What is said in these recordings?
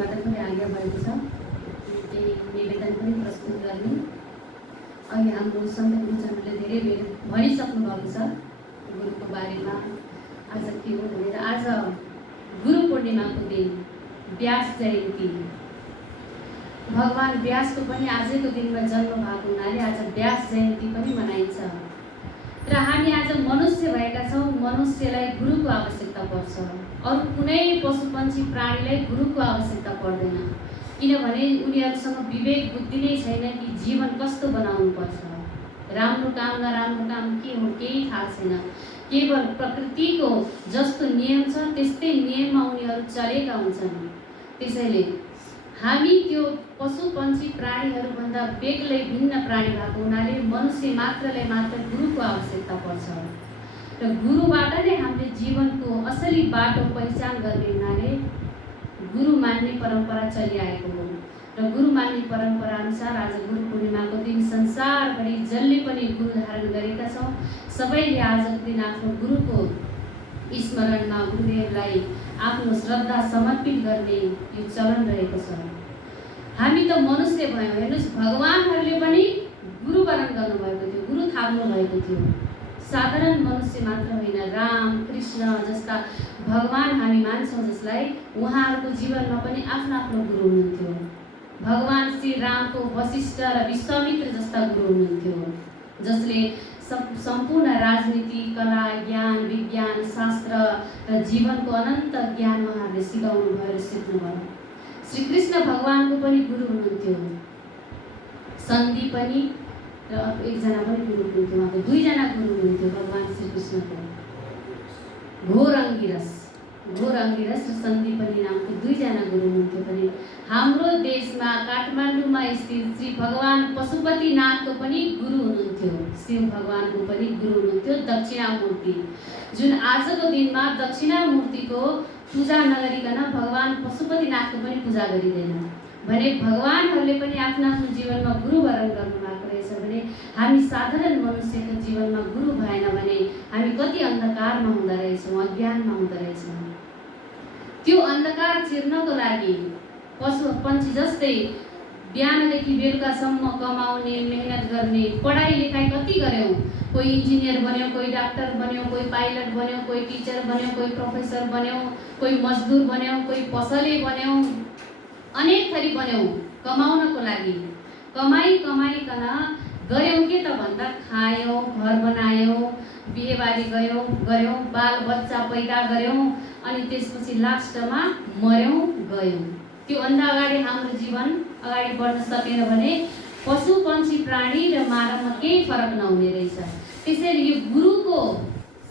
हजुरबाट पनि आज्ञा भएको छ केही निवेदन पनि प्रस्तुत गर्ने। अघि हाम्रो सन्त गुरुजनहरूले धेरै भनिसक्नु भएको छ गुरुको बारेमा आज के हो भनेर। आज गुरु पूर्णिमाको दिन, व्यास जयन्ती। भगवान व्यासको पनि आजको दिनमा जन्म भएको हुनाले आज व्यास जयन्ती पनि मनाइन्छ। र हामी आज मनुष्य भएका छौँ, मनुष्यलाई गुरुको आवश्यकता पर्छ। अरू कुनै पशुपन्छी प्राणीलाई गुरुको आवश्यकता पर्दैन, किनभने उनीहरूसँग विवेक बुद्धि नै छैन कि जीवन कस्तो बनाउनुपर्छ। राम्रो काम नराम्रो काम के हो केही थाहा छैन। केवल प्रकृतिको जस्तो नियम छ त्यस्तै नियममा उनीहरू चलेका हुन्छन्। त्यसैले हामी त्यो पशुपन्छी प्राणीहरूभन्दा बेग्लै भिन्न प्राणी भएको हुनाले मनुष्य मात्रलाई मात्र गुरुको आवश्यकता पर्छ। र गुरुबाट नै हामीले जीवनको असली बाटो पहिचान गर्ने हुनाले गुरु मान्ने परम्परा चलिआएको हो। र गुरु मान्ने परम्परा अनुसार आज गुरु पूर्णिमाको दिन संसारभरि जसले पनि गुरु धारण गरेका छौँ सबैले आजको दिन आफ्नो गुरुको स्मरणमा गुरुदेवलाई आफ्नो श्रद्धा समर्पित गर्ने यो चलन रहेको छ। हामी त मनुष्य भयौँ। हेर्नुहोस्, भगवानहरूले पनि गुरु वरण गर्नुभएको थियो, गुरु थाप्नु भएको थियो। साधारण मनुष्य मात्र होइन, राम कृष्ण जस्ता भगवान हामी मान्छौँ जसलाई, उहाँहरूको जीवनमा पनि आफ्नो आफ्नो गुरु हुनुहुन्थ्यो। भगवान श्री रामको वशिष्ठ र विश्वामित्र जस्ता गुरु हुनुहुन्थ्यो जसले सम्पूर्ण राजनीति, कला, ज्ञान, विज्ञान, शास्त्र र जीवनको अनन्त ज्ञान उहाँहरूले सिकाउनु भयो र सिक्नुभयो। श्री कृष्ण भगवानको पनि गुरु हुनुहुन्थ्यो, सन्धि पनि र एकजना पनि गुरु हुनुहुन्थ्यो। उहाँको दुईजना गुरु हुनुहुन्थ्यो भगवान श्री कृष्णको। घोर अङ्गिरस र सन्धि पनि नामको दुईजना गुरु हुनुहुन्थ्यो। पनि हाम्रो देशमा काठमाडौँमा स्थित श्री भगवान पशुपतिनाथको पनि गुरु हुनुहुन्थ्यो। शिव भगवानको पनि गुरु हुनुहुन्थ्यो दक्षिणामूर्ति, जुन आजको दिनमा दक्षिणामूर्तिको पूजा नगरिकन भगवान पशुपतिनाथको पनि पूजा गरिँदैन भने भगवानहरूले पनि आफ्नो आफ्नो जीवनमा गुरु वरण गर्नुभएको रहेछ। भने हामी साधारण मनुष्यको जीवनमा गुरु भएन भने हामी कति अन्धकारमा हुँदो रहेछौँ, अज्ञानमा हुँदो रहेछौँ। त्यो अन्धकार चिर्नको लागि पशुपन्छी जस्तै बिहानदेखि बेलुकासम्म कमाउने, मेहनत गर्ने, पढाइ लेखाइ कति गऱ्यौँ। कोही इन्जिनियर बन्यो, कोही डाक्टर बन्यो, कोही पाइलट बन्यो, कोही टिचर बन्यो, कोही प्रोफेसर बन्यो, कोही मजदुर बन्यो, कोही पसले बन्यो, अनेक थरी बन्यौँ कमाउनको लागि। कमाइकन गऱ्यौँ के त भन्दा खायौँ, घर बनायौँ, बिहेबारी गऱ्यौँ, बाल बच्चा पैदा गऱ्यौँ, अनि त्यसपछि लास्टमा मर्यौँ गयौँ। त्योभन्दा अगाडि हाम्रो जीवन अगाडि बढ्न सकेन भने पशुपन्छी प्राणी र मानवमा केही फरक नहुने रहेछ। त्यसैले यो गुरुको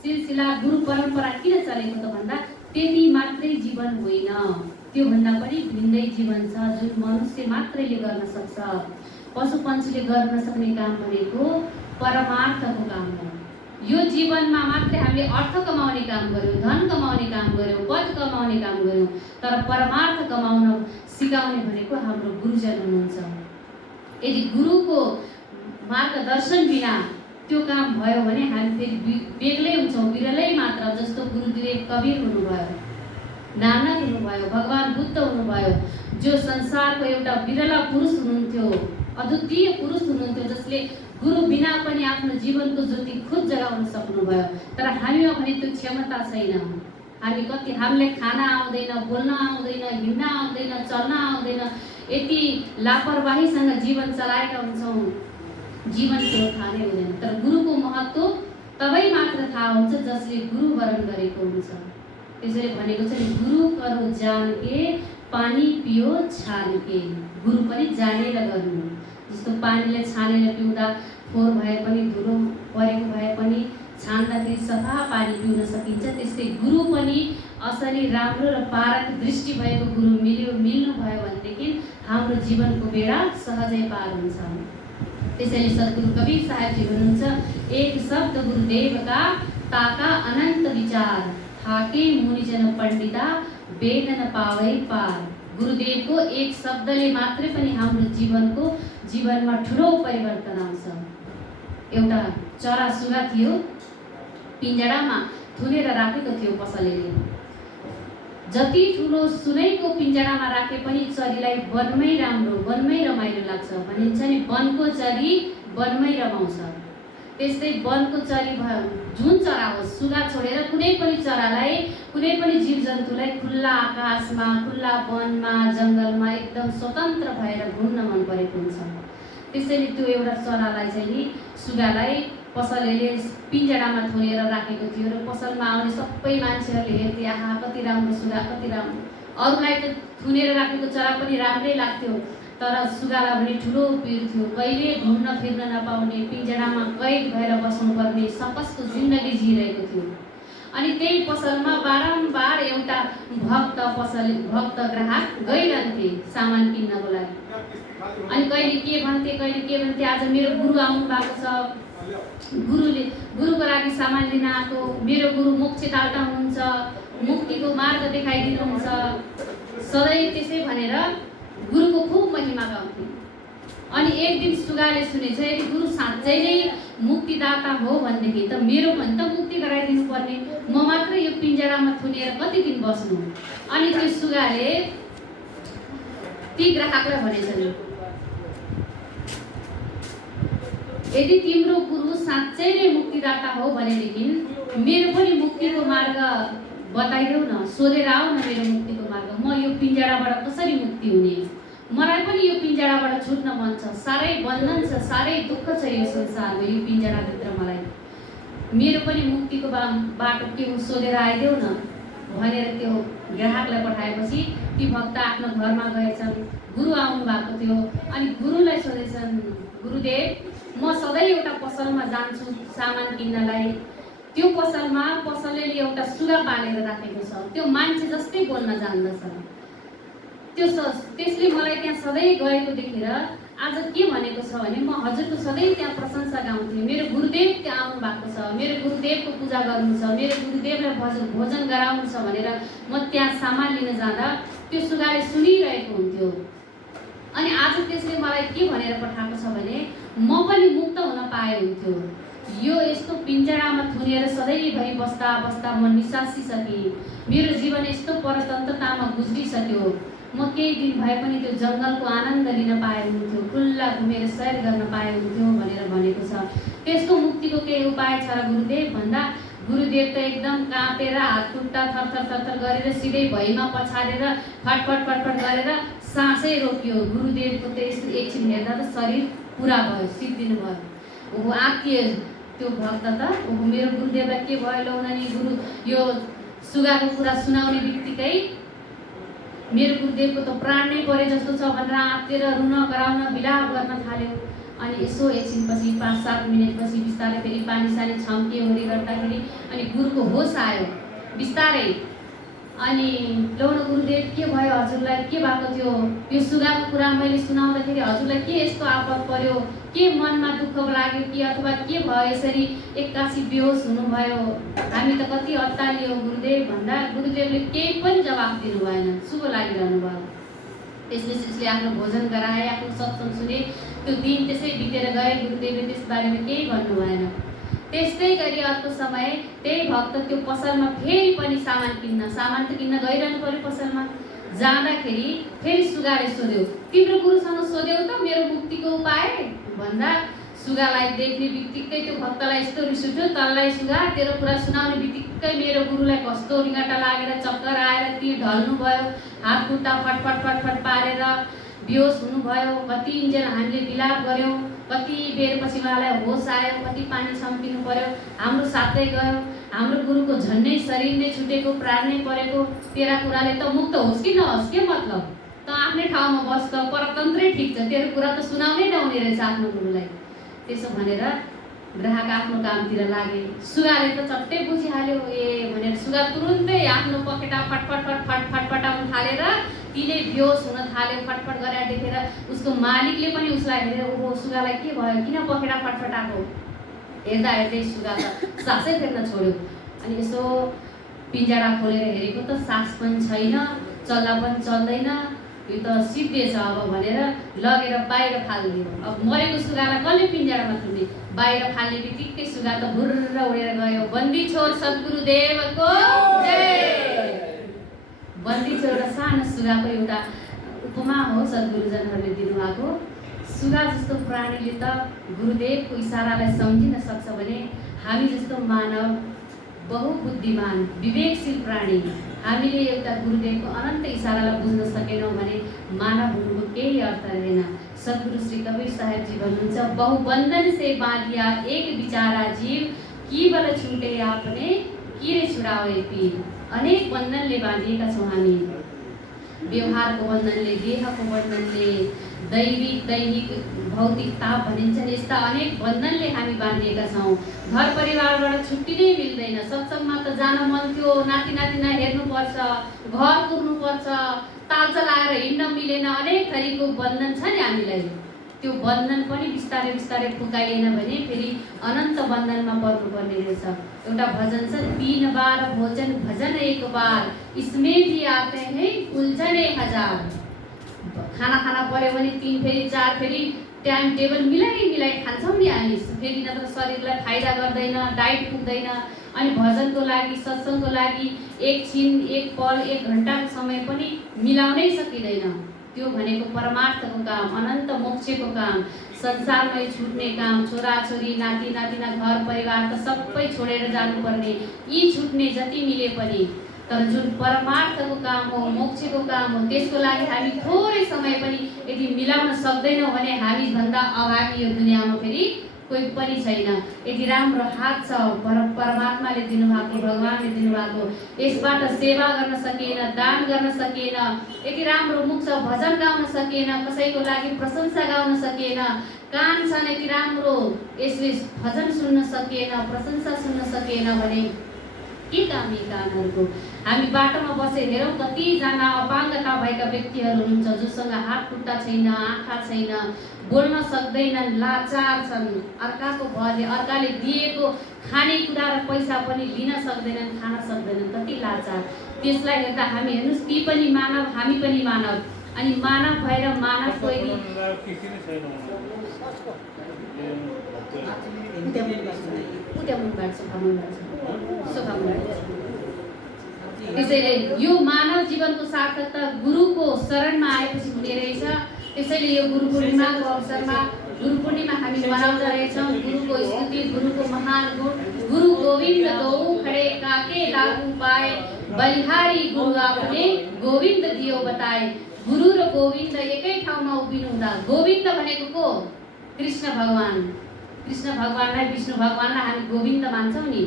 सिलसिला, गुरु परम्परा किन चलेको त भन्दा त्यति मात्रै जीवन होइन, त्योभन्दा पनि भिन्दै जीवन छ जुन मनुष्य मात्रैले गर्न सक्छ। पशुपन्छीले गर्न नसक्ने काम भनेको परमार्थको काम हो। यो जीवनमा मात्रै हामीले अर्थ कमाउने काम गर्यौँ, धन कमाउने काम गर्यौँ, पद कमाउने काम गर्यौँ, तर परमार्थ कमाउन सिकाउने भनेको हाम्रो गुरुजन हुनुहुन्छ। यदि गुरुको मार्गदर्शन बिना त्यो काम भयो भने हामी फेरि बेग्लै हुन्छौँ, विरलै मात्र। जस्तो गुरुदेव कबीर हुनुभयो, नानक हुनुभयो, भगवान बुद्ध हुनुभयो, जो संसारको एउटा विरला पुरुष हुनुहुन्थ्यो, अद्वितीय पुरुष हुनुहुन्थ्यो जसले गुरु बिना पनि आफ्नो जीवनको ज्योति खुद जगाउन सक्नुभयो। तर हामीमा भने त्यो क्षमता छैन। हामीलाई खान आउँदैन, बोल्न आउँदैन, हिँड्न आउँदैन, चल्न आउँदैन, यति लापरवाहीसँग जीवन चलाएका हुन्छौँ, जीवन के हो थाहा नै हुँदैन। तर गुरुको महत्त्व तबै मात्र थाहा हुन्छ जसले गुरु वरण गरेको हुन्छ। त्यसैले भनेको छ नि, गुरु करो जान के पानी पियो छान के। गुरु पनि जानेर गर्नु। जस्तो पानीलाई छानेर पिउँदा फोहोर भए पनि, धुलो परेको भए पनि छान्दाखेरि सफा पानी पिउन सकिन्छ, त्यस्तै गुरु पनि असली राम्रो र पारक दृष्टि भएको गुरु मिल्नु भयो भनेदेखि हाम्रो जीवनको बेडा सहजै पार हुन्छ। त्यसैले सद्गुरु कबीर साहेबजी हुनुहुन्छ, एक शब्द गुरुदेव का ताका अनंत विचार, थाके मुनिजन पंडिता वेद न पावै पार। गुरुदेवको एक शब्दले मात्रै पनि हाम्रो जीवनमा ठुलो परिवर्तन आउँछ। एउटा चरासुरा थियो, पिंजडामा थुनेर राखेको थियो कसैले। जति ठुलो सुनैको पिंजडामा राखे पनि चरीलाई वनमै राम्रो, वनमै रमाइलो लाग्छ भनिन्छ नि। वनको चरी वनमै रमाउँछ। त्यस्तै वनको चरी जुन चरा होस्, सुगा छोडेर कुनै पनि चरालाई, कुनै पनि जीवजन्तुलाई खुल्ला आकाशमा, खुल्ला वनमा, जङ्गलमा एकदम स्वतन्त्र भएर घुम्न मन परेको हुन्छ। त्यसैले त्यो एउटा चरालाई चाहिँ नि, सुगालाई पसलेले पिंजडामा थुनेर राखेको थियो र पसलमा आउने सबै मान्छेहरूले हेर्थे, आहा कति राम्रो सुगा, कति राम्रो। अरूलाई त थुनेर राखेको चरा पनि राम्रै लाग्थ्यो, तर सुगालाई पनि ठुलो पीड थियो। कहिले घुम्न फिर्न नपाउने, पिंजडामा कैद भएर बस्नुपर्ने सकसको जिन्दगी जिइरहेको थियो। अनि त्यही पसलमा बारम्बार एउटा भक्त ग्राहक गइरहन्थे सामान किन्नको लागि। अनि कहिले के भन्थे, कहिले के भन्थे, आज मेरो गुरु आउनु भएको छ, गुरुको लागि सामान लिन आएको, मेरो गुरु मोक्षदाता हुनुहुन्छ, मुक्तिको मार्ग देखाइदिनुहुन्छ, सधैँ त्यसै भनेर गुरुको खूब महिमा गाउँथे। अनि एक दिन सुगाले सुनेछ, यदि गुरु साँच्चै नै मुक्तिदाता हो भनेदेखि त मेरो पनि त मुक्ति गराइदिनु पर्ने, म मात्र यो पिंजडामा थुनेर कति दिन बस्नु। अनि त्यो सुगाले ती ग्राहकलाई भनेछन्, यदि तिम्रो गुरु साँच्चै नै मुक्तिदाता हो भनेदेखि मेरो पनि मुक्तिको मार्ग बताइदेऊ न, सोधेर आऊ न मेरो मुक्तिको मार्ग। म यो पिंजडाबाट कसरी मुक्ति हुने, मलाई पनि यो पिंजडाबाट छुट्न मन छ, साह्रै बन्धन छ, साह्रै दुःख छ यो संसारमा, यो पिंजडाभित्र मलाई मेरो पनि मुक्तिको बाटो के हो सोधेर आइदेऊ न भनेर त्यो ग्राहकलाई पठाएपछि ती भक्त आफ्नो घरमा गएछन्। गुरु आउनु भएको थियो। अनि गुरुलाई सोधेछन्, गुरुदेव म सधैँ एउटा पसलमा जान्छु सामान किन्नलाई, त्यो पसलमा पसलेले एउटा सुगा पालेर राखेको छ, त्यो मान्छे जस्तै बोल्न जान्दछ, त्यसले मलाई त्यहाँ सधैँ गएको देखेर आज के भनेको छ भने म हजुरको सधैँ त्यहाँ प्रशंसा गाउँथेँ, मेरो गुरुदेव त्यहाँ आउनु भएको छ, मेरो गुरुदेवको पूजा गर्नु छ, मेरो गुरुदेवलाई भोजन गराउनु छ भनेर म त्यहाँ सामान लिन जाँदा त्यो सुगाले सुनिरहेको हुन्थ्यो। अनि आज त्यसले मलाई के भनेर पठाएको छ भने म पनि मुक्त हुन पाए हुन्थ्यो। यो यस्तो पिंजडामा थुनेर सधैँभरि बस्दा बस्दा म निसासिसकेँ, मेरो जीवन यस्तो परतन्त्रतामा गुज्रिसक्यो, म केही दिन भए पनि त्यो जङ्गलको आनन्द लिन पाए हुन्थ्यो, खुल्ला घुमेर सैर गर्न पाए हुन्थ्यो भनेर भनेको छ। त्यसको मुक्तिको केही उपाय छ र गुरुदेव भन्दा गुरुदेव त एकदम काँपेर हात खुट्टा थरथर थरथर गरेर सिधै भैमा पछारेर फटफट फटफट गरेर सासै रोकियो। गुरुदेवको त एकछिन हेर्दा त शरीर पुरा भयो, सिद्धिनु भयो। ओहो आँकिए त्यो भक्त त, ओहो मेरो गुरुदेवलाई के भयो लौ नि, गुरु यो सुगाको कुरा सुनाउने बित्तिकै मेरो गुरुदेवको त प्राण नै परे जस्तो छ भनेर आत्तिएर रुन कराउन बिलाप गर्न थाल्यो। अनि यसो एकछिनपछि 5-7 मिनटपछि बिस्तारै फेरि पानी सानी छम्के ओरी गर्दाखेरि अनि गुरुको होस आयो बिस्तारै। अनि लौ न गुरुदेव के भयो हजुरलाई, के भएको थियो, यो सुगाको कुरा मैले सुनाउँदाखेरि हजुरलाई के यस्तो आपद पर्यो, के मनमा दुःख लाग्यो कि अथवा के भयो यसरी एक्कासी बेहोस हुनुभयो, हामी त कति अत्तालियो गुरुदेव भन्दा गुरुदेवले केही पनि जवाफ दिनु भएन, शुभ लागिरहनु भयो। त्यसले आफ्नो भोजन गराए, आफ्नो सत्सङ्ग सुने, त्यो दिन त्यसै बितेर गए, गुरुदेवले त्यसबारेमा केही भन्नु भएन। त्यस्तै गरी अर्को समय त्यही भक्त त्यो पसलमा फेरि पनि सामान त किन्न गइरहनु पर्यो पसलमा। जाँदाखेरि फेरि सुगाले सोध्यो, तिम्रो गुरुसँग सोध्यौ त मेरो मुक्तिको उपाय भन्दा सुगालाई देख्ने बित्तिकै त्यो भक्तलाई यस्तो रिस उठ्यो, तललाई सुगा तेरो कुरा सुनाउने बित्तिकै मेरो गुरुलाई कस्तो रिङ्गटा लागेर चक्कर आएर ती ढल्नु भयो, हात खुट्टा फटफट फटफट पारेर बेहोस हुनुभयो। कति इन्जेल हामीले बिलाप गऱ्यौँ, कति बेरपछि उहाँलाई होस आयो, कति पानी छम्किनु पर्यो, हाम्रो साथै गयो, हाम्रो गुरुको झन्डै शरीर नै छुटेको, प्राण नै परेको, तेरा कुराले त मुक्त होस् कि नहोस् के मतलब, त आफ्नै ठाउँमा बस, त परतन्त्रै ठिक छ, तेरो कुरा त सुनाउनै नहुने रहेछ आफ्नो गुरुलाई। त्यसो भनेर ग्राहक आफ्नो कामतिर लागे। सुगाले त चट्टै बुझिहाल्यो ए भनेर सुगा तुरुन्तै आफ्नो पखेटा फटफट फटफट फटफटाउन थालेर तिनै बेहोस हुन थाल्यो। फटफट गरेर देखेर उसको मालिकले पनि उसलाई हेरेर ओहो सुगालाई के भयो, किन पखेटा फटफटाएको, हेर्दा हेर्दै सुगा त सासै फेर्न छोड्यो। अनि यसो पिंजडा खोलेर हेरेको त सास पनि छैन, चल्ला पनि चल्दैन, यो त सिद्धे छ अब भनेर लगेर बाहिर फालिदियो। अब मरेको सुगालाई कसले पिंजडामा थुन्ने, बाहिर फाल्ने बित्तिकै सुगा त भुर्र उडेर गयो। बन्दी छोर सद्गुरुदेवको जय। भन्दैछु एउटा सानो सुगाको एउटा उपमा हो सद्गुरुजनहरूले दिनुभएको। सुगा जस्तो प्राणीले त गुरुदेवको इसारालाई सम्झिन सक्छ भने हामी जस्तो मानव बहुबुद्धिमान विवेकशील प्राणी हामीले एउटा गुरुदेवको अनन्त इसारालाई बुझ्न सकेनौँ भने मानव हुनुको केही अर्थ रहेन। सद्गुरु श्री कबीर साहेबजी भन्नुहुन्छ, बहुबन्धन से बाँधिया एक बिचारा जीव, केवल छुटे आपने किरे छुडावे पीर। अनेक बन्धनले बाँधिएका छौँ हामी, व्यवहारको बन्धनले, देहको बन्धनले, दैहिक भौतिक ताप भनिन्छन्, यस्ता अनेक बन्धनले हामी बाँधिएका छौँ। घर परिवारबाट छुट्टिनै मिल्दैन। सत्सङ्गमा त जान मन थियो, नाति नातिना हेर्नुपर्छ, घर कुर्नुपर्छ, ताल चलाएर हिँड्न मिलेन, अनेक थरीको बन्धन छ नि हामीलाई। त्यो बन्धन पनि बिस्तारै बिस्तारै फुकाइएन भने फेरि अनन्त बन्धनमा पर्नुपर्ने रहेछ। एउटा भजन छ, 3 बार भोजन भजन 1 बार, इसमें भी आते हैं उलझने हजार। खाना खाना पर्यो भने 3 फेरि 4 फेरि टाइम टेबल मिलाई खान्छौँ नि हामी, फेरि नत्र शरीरलाई फाइदा गर्दैन, डाइट पुग्दैन। अनि भजनको लागि, सत्सङ्गको लागि एकछिन, एक पल, 1 घन्टाको समय पनि मिलाउनै सकिँदैन। त्यो भनेको परमार्थको काम, अनन्त मोक्षको काम, संसारमै छुट्ने काम, छोराछोरी, नाति नातिना, घर परिवार त सबै छोडेर जानुपर्ने, यी छुट्ने जति मिले पनि। तर जुन परमार्थको काम हो, मोक्षको काम हो, त्यसको लागि हामी थोरै समय पनि यदि मिलाउन सक्दैनौँ भने हामी भन्दा अगाडि यो दुनियाँमा फेरि कोही पनि छैन। यदि राम्रो हात छ परमात्माले दिनुभएको, भगवानले दिनुभएको, यसबाट सेवा गर्न सकिएन, दान गर्न सकिएन, यदि राम्रो मुख छ भजन गाउन सकिएन, कसैको लागि प्रशंसा गाउन सकिएन, कान छन् यदि राम्रो यसले भजन सुन्न सकिएन, प्रशंसा सुन्न सकिएन भने के काम यी कानहरूको? हामी बाटोमा बसेर हेरौँ, कतिजना अपाङ्गता भएका व्यक्तिहरू हुनुहुन्छ जोसँग हात खुट्टा छैन, आँखा छैन, बोल्न सक्दैनन्, लाचार छन्, अर्काको भरले, अर्काले दिएको खानेकुरा र पैसा पनि लिन सक्दैनन्, खान सक्दैनन्, कति लाचार। त्यसलाई हेर्दा हामी हेर्नुहोस्, ती पनि मानव, हामी पनि मानव। अनि मानव भएर मानवको यदि त्यसैले यो मानव जीवनको सार्थकता गुरुको शरणमा आएपछि हुने रहेछ। त्यसैले यो गुरु पूर्णिमाको अवसरमा, गुरु पूर्णिमा हामी मनाउँदा रहेछौँ। गुरुको स्तुति, गुरुको महान गुण, गुरु गोविन्द दो खडे काके लागू पाए, बलिहारी गुरु आपने गोविन्द दियो बताए। गुरु र गोविन्द एकै ठाउँमा उभिनु हुँदा, गोविन्द भनेको को? कृष्ण भगवान। कृष्ण भगवानलाई, विष्णु भगवानलाई हामी गोविन्द मान्छौँ नि।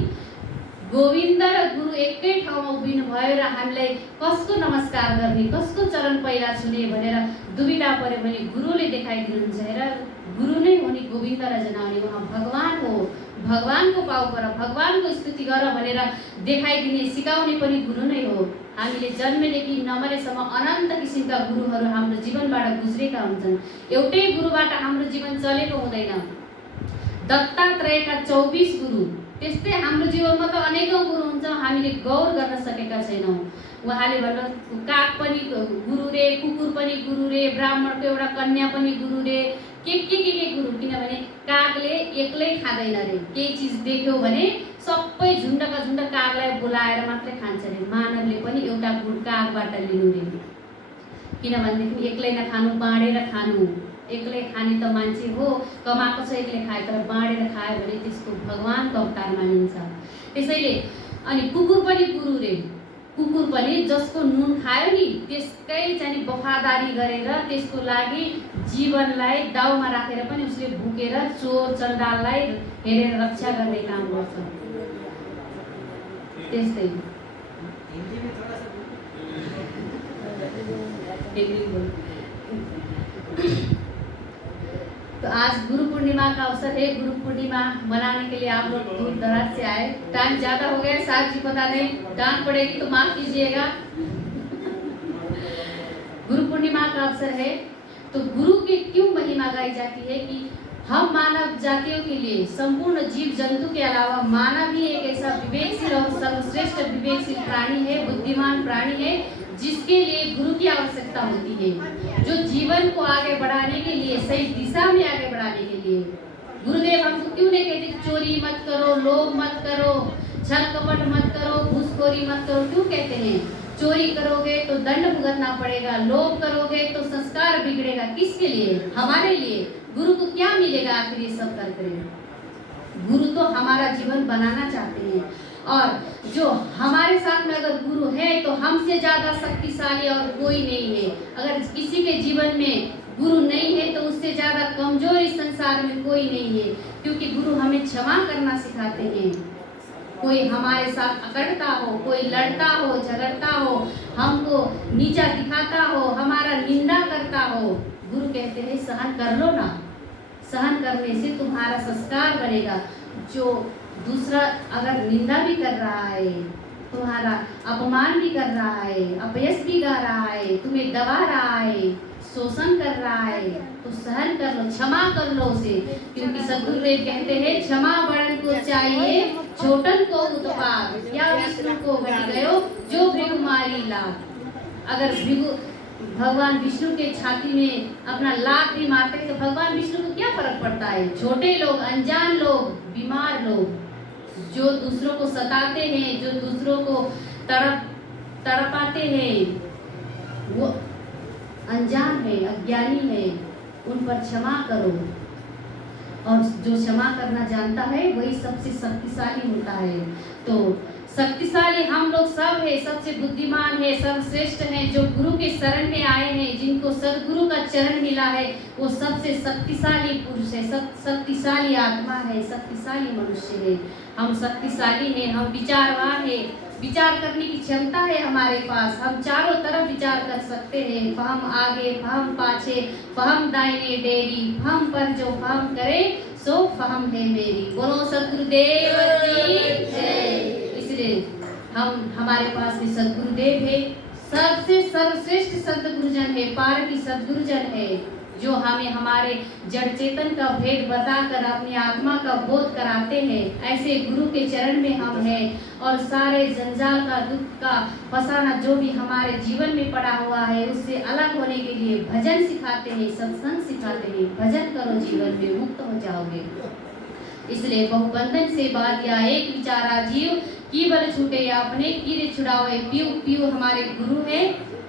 गोविन्द र गुरु एकै ठाउँमा उभिनु भयो र हामीलाई कसको नमस्कार गर्ने, कसको चरण पहिला छुने भनेर दुविधा पर्यो भने गुरुले देखाइदिनुहुन्छ। हेर, गुरु नै हो नि गोविन्द र जनाउने, उहाँ भगवान हो, भगवानको पाउ गर, भगवानको स्तुति गर भनेर देखाइदिने, सिकाउने पनि गुरु नै हो। हामीले जन्मेदेखि नमरेसम्म अनन्त किसिमका गुरुहरू हाम्रो जीवनबाट गुज्रेका हुन्छन्। एउटै गुरुबाट हाम्रो जीवन चलेको हुँदैन। दत्तात्रेयका 24 गुरु, त्यस्तै हाम्रो जीवनमा त अनेकौँ गुरु हुन्छ, हामीले गौर गर्न सकेका छैनौँ। उहाँले भन्नु, काग पनि गुरु रे, कुकुर पनि गुरु रे, ब्राह्मणको एउटा कन्या पनि गुरु रे, के गुरु। किनभने कागले एक्लै खाँदैन रे, केही चिज देख्यो भने सबै झुन्डका झुन्ड कागलाई बोलाएर मात्रै खान्छ रे। मानवले पनि एउटा गुण कागबाट लिनु रे। किनभनेदेखि एक्लै नखानु, बाँडेर खानु। एक्लै खाने त मान्छे हो, कमाएको छ एक्लै खाए, तर बाँडेर खायो भने त्यसको भगवानको अवतार मानिन्छ। त्यसैले अनि कुकुर पनि गुरु रे। कुकुर पनि जसको नुन खायो नि त्यसकै चाहिँ वफादारी गरेर, त्यसको लागि जीवनलाई दाउमा राखेर पनि उसले भुकेर चोर चण्डाललाई हेरेर रक्षा गर्ने काम गर्छ। त्यस्तै तो आज गुरु पूर्णिमा का अवसर है। गुरु पूर्णिमा मनाने के लिए आप लोग दूर दराज से आए। टाइम ज़्यादा हो गया, साहब जी पता नहीं, डांट पड़ेगी तो माफ़ कीजिएगा। गुरु पूर्णिमा का अवसर है तो गुरु की क्यों महिमा गाई जाती है कि हम मानव जातियों के लिए, संपूर्ण जीव जंतु के अलावा मानव ही एक ऐसा विवेकशील और सर्वश्रेष्ठ विवेकशील प्राणी है, बुद्धिमान प्राणी है, जिसके लिए गुरु की आवश्यकता होती है, जो जीवन को आगे बढ़ाने के लिए, सही दिशा में आगे बढ़ाने के लिए। गुरुदेव हमको क्यों नहीं कहते चोरी मत करो, लोभ मत करो, छल कपट मत करो, घूसखोरी मत करो? क्यों कहते हैं? चोरी करोगे तो दंड भुगतना पड़ेगा, लोभ करोगे तो संस्कार बिगड़ेगा। किसके लिए? हमारे लिए। गुरु को क्या मिलेगा आखिर ये सब करके? गुरु तो हमारा जीवन बनाना चाहते हैं, और जो हमारे साथ में अगर गुरु है तो हमसे ज्यादा शक्तिशाली और कोई नहीं है। अगर किसी के जीवन में गुरु नहीं है तो उससे ज्यादा कमजोर इस संसार में कोई नहीं है, क्योंकि गुरु हमें क्षमा करना सिखाते हैं। कोई हमारे साथ अकड़ता हो, कोई लड़ता हो, झगड़ता हो, हमको नीचा दिखाता हो, हमारा निंदा करता हो, गुरु कहते हैं सहन कर लो ना। सहन करने से तुम्हारा संस्कार बनेगा। जो दूसरा अगर निंदा भी कर रहा है, तुम्हारा अपमान भी कर रहा है, अपयश भी गा रहा है, तुम्हें दबा रहा है, शोषण कर रहा है, तो सहन कर लो, क्षमा कर लो उसे। क्योंकि सदगुरुदेव कहते हैं क्षमा बड़न को चाहिए, छोटन को उत्पाद, या विष्णु को घटी गयो जो भृगुमारी लाभ। अगर भगवान विष्णु के छाती में अपना लात भी मारते हैं तो भगवान विष्णु को क्या फर्क पड़ता है? छोटे लोग, अनजान लोग, बीमार लोग, जो दूसरों को सताते हैं, जो दूसरों को तड़पाते हैं, वो अनजान है, अज्ञानी है, उन पर क्षमा करो। और जो क्षमा करना जानता है वही सबसे शक्तिशाली होता है। तो शक्तिशाली हम लोग सब है, सबसे बुद्धिमान है, सर्वश्रेष्ठ है, जो गुरु के शरण में आए हैं, जिनको सदगुरु का चरण मिला है, वो सबसे शक्तिशाली पुरुष है, शक्तिशाली आत्मा है, शक्तिशाली मनुष्य है। हम शक्तिशाली हैं, हम विचारवान है, विचार करने की क्षमता है हमारे पास। हम चारों तरफ विचार कर सकते हैं, फहम आगे, फहम पाछे, फहम दाहिने डेरी, फहम पर जो फहम करे सो फहम है मेरी। बोलो सदगुरुदेव की जय। इसलिए हमारे पास भी सदगुरुदेव है, सबसे सर्वश्रेष्ठ सदगुरुजन है, पार की सदगुरुजन है, जो हमें हमारे जड़ चेतन का भेद बताकर अपनी आत्मा का बोध कराते हैं। ऐसे गुरु के चरण में हम हैं, और सारे जंजाल का, दुख का फसाना जो भी हमारे जीवन में पड़ा हुआ है, उससे अलग होने के लिए भजन सिखाते हैं, सत्संग सिखाते हैं। भजन करो, जीवन में मुक्त हो जाओगे। इसलिए बहुबंधन से बात या एक विचारा जीव की बल छूटे अपने कीरे छुड़ावे। पीयू पीयू हमारे गुरु है,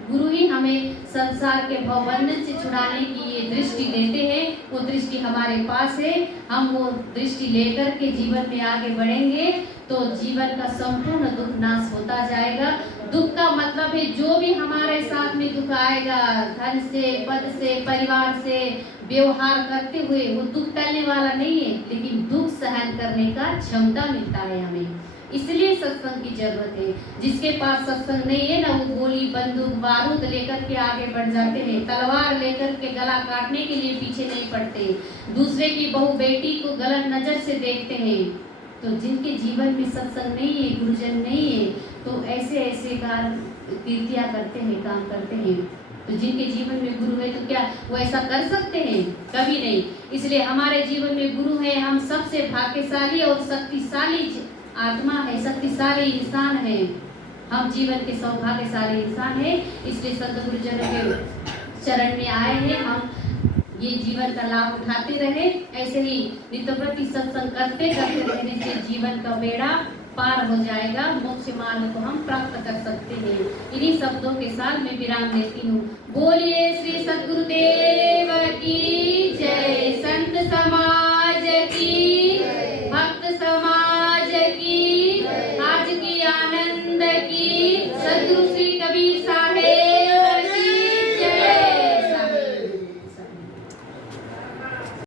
गुरु ही हमें संसार के भवबंधन से छुड़ाने की ये दृष्टि देते हैं। वो दृष्टि हमारे पास है, हम वो दृष्टि लेकर के जीवन में आगे बढ़ेंगे तो जीवन का संपूर्ण दुख नाश होता जाएगा। दुख का मतलब है जो भी हमारे साथ में दुख आएगा, धन से, पद से, परिवार से व्यवहार करते हुए, वो दुख टलने वाला नहीं है, लेकिन दुख सहन करने का क्षमता मिलता है हमें। इसलिए सत्संग की जरूरत है। जिसके पास सत्संग नहीं है ना, वो गोली, बंदूक, बारूद लेकर के आगे बढ़ जाते हैं, तलवार लेकर के गला काटने के लिए पीछे नहीं पड़ते, दूसरे की बहू बेटी को गलत नजर से देखते हैं। तो जिनके जीवन में सत्संग नहीं है, गुरुजन नहीं है, तो ऐसे ऐसे कीर्तियां करते हैं, काम करते हैं। तो जिनके जीवन में गुरु है तो क्या वो ऐसा कर सकते हैं? कभी नहीं। इसलिए हमारे जीवन में गुरु है, हम सबसे भाग्यशाली और शक्तिशाली आत्मा है, शक्तिशाली इंसान है, हम जीवन के सौभाग्यशाली इंसान है। इसलिए संत गुरुजनों के चरण में आए हैं, हम ये जीवन का लाभ उठाते रहे। ऐसे ही नित्य प्रति सत्संग करते करते रहने से जीवन का बेड़ा पार हो जाएगा, मोक्ष मार्ग को हम प्राप्त कर सकते हैं। इन्हीं शब्दों के साथ मैं विराम लेती हूँ। बोलिए श्री सद्गुरुदेव की जय, संत समाज की, भक्त समाज की, आज की आनंद की, सद्गुरु